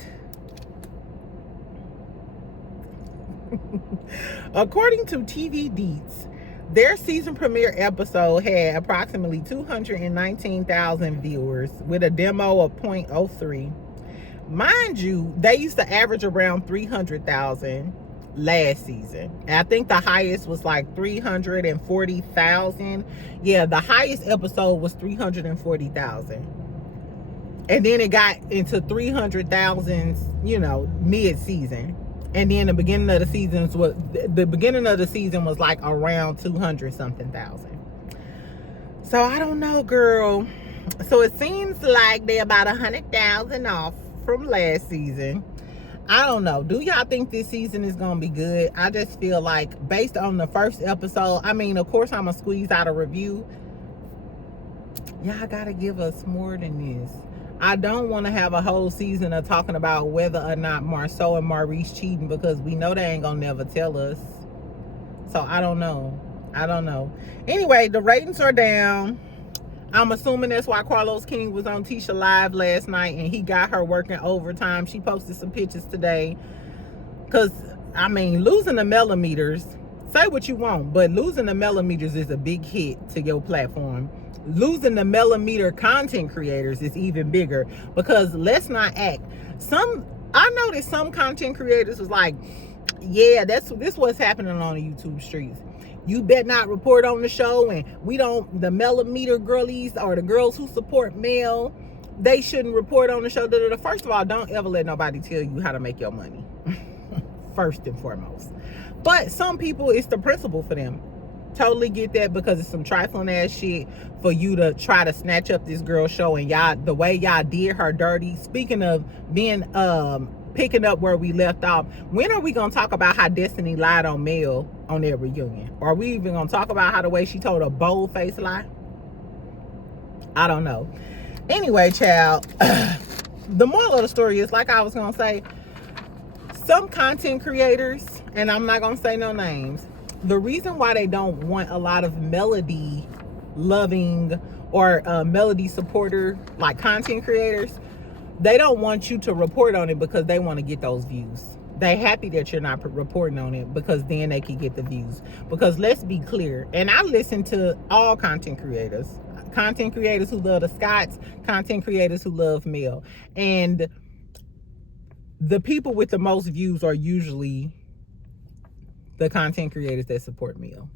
according to TV Deets, their season premiere episode had approximately 219,000 viewers with a demo of 0.03. Mind you, they used to average around 300,000 last season. And I think the highest was like 340,000. Yeah, the highest episode was 340,000. And then it got into 300,000, mid-season. And then the beginning of the season was like around 200 something thousand. So I don't know, girl. So it seems like they're about 100,000 off from last season. I don't know. Do y'all think this season is gonna be good? I just feel like based on the first episode, I mean, of course I'm gonna squeeze out a review. Y'all gotta give us more than this. I don't want to have a whole season of talking about whether or not Marceau and Maurice cheating, because we know they ain't gonna never tell us. So I don't know. Anyway, the ratings are down. I'm assuming that's why Carlos King was on Tisha Live last night and he got her working overtime. She posted some pictures today. Because, I mean, losing the millimeters, say what you want, but losing the millimeters is a big hit to your platform. Losing the millimeter content creators is even bigger, because let's not act. I noticed some content creators was like, yeah, this what's happening on the YouTube streets. You better not report on the show, and the millimeter girlies or the girls who support male, they shouldn't report on the show. First of all, don't ever let nobody tell you how to make your money. First and foremost. But some people, it's the principle for them. Totally get that, because it's some trifling ass shit for you to try to snatch up this girl's show, and y'all, the way y'all did her dirty. Speaking of being picking up where we left off, when are we gonna talk about how Destiny lied on Mel on their reunion? Are we even gonna talk about how the way she told a bold-faced lie? I don't know. Anyway, child, the moral of the story is, like I was gonna say, some content creators, and I'm not gonna say no names, the reason why they don't want a lot of melody loving or melody supporter like content creators, they don't want you to report on it because they want to get those views. They happy that you're not reporting on it, because then they can get the views. Because let's be clear, and I listen to all content creators who love the Scotts, content creators who love Mel, and the people with the most views are usually the content creators that support Mel.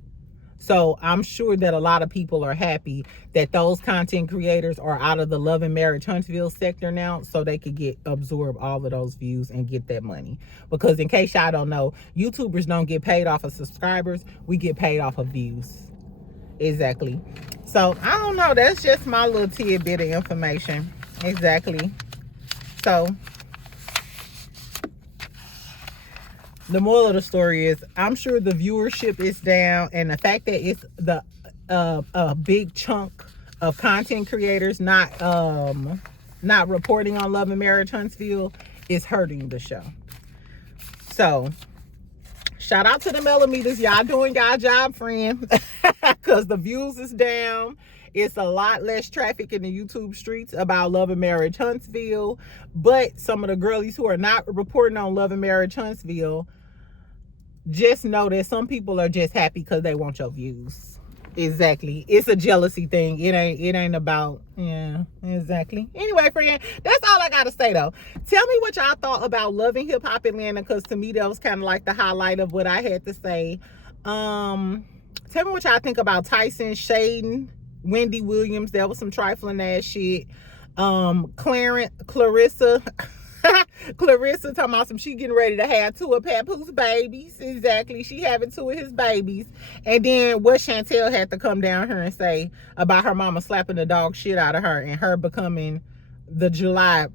So I'm sure that a lot of people are happy that those content creators are out of the Love and Marriage Huntsville sector now, so they could absorb all of those views and get that money. Because in case y'all don't know, YouTubers don't get paid off of subscribers. We get paid off of views. Exactly. So I don't know. That's just my little tidbit of information. Exactly. So the moral of the story is, I'm sure the viewership is down, and the fact that it's a big chunk of content creators not reporting on Love and Marriage Huntsville is hurting the show. So shout out to the millimeters. Y'all doing y'all job, friend. Because the views is down. It's a lot less traffic in the YouTube streets about Love and Marriage Huntsville. But some of the girlies who are not reporting on Love and Marriage Huntsville, just know that some people are just happy because they want your views. Exactly. It's a jealousy thing. It ain't about, yeah, exactly. Anyway, friend, that's all I gotta say though. Tell me what y'all thought about Love and Hip Hop Atlanta, because to me that was kind of like the highlight of what I had to say. Tell me what y'all think about Tyson, Shaden, Wendy Williams. That was some trifling ass shit. Claressa talking about she getting ready to have 2 of Papoose babies. Exactly. She having 2 of his babies. And then what Chantel had to come down here and say about her mama slapping the dog shit out of her and her becoming the July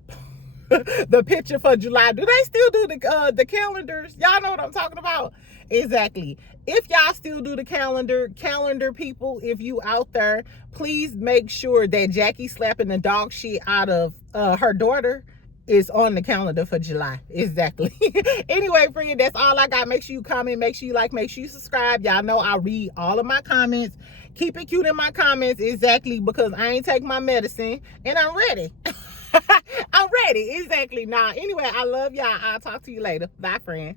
the picture for July. Do they still do the calendars? Y'all know what I'm talking about. Exactly. If y'all still do the calendar people, if you out there, please make sure that Jackie slapping the dog shit out of her daughter is on the calendar for July. Exactly. Anyway, friend, that's all I got. Make sure you comment, make sure you like, make sure you subscribe. Y'all know I read all of my comments. Keep it cute in my comments. Exactly, because I ain't take my medicine and I'm ready. I'm ready. Exactly. Nah, anyway, I love y'all. I'll talk to you later. Bye, friend.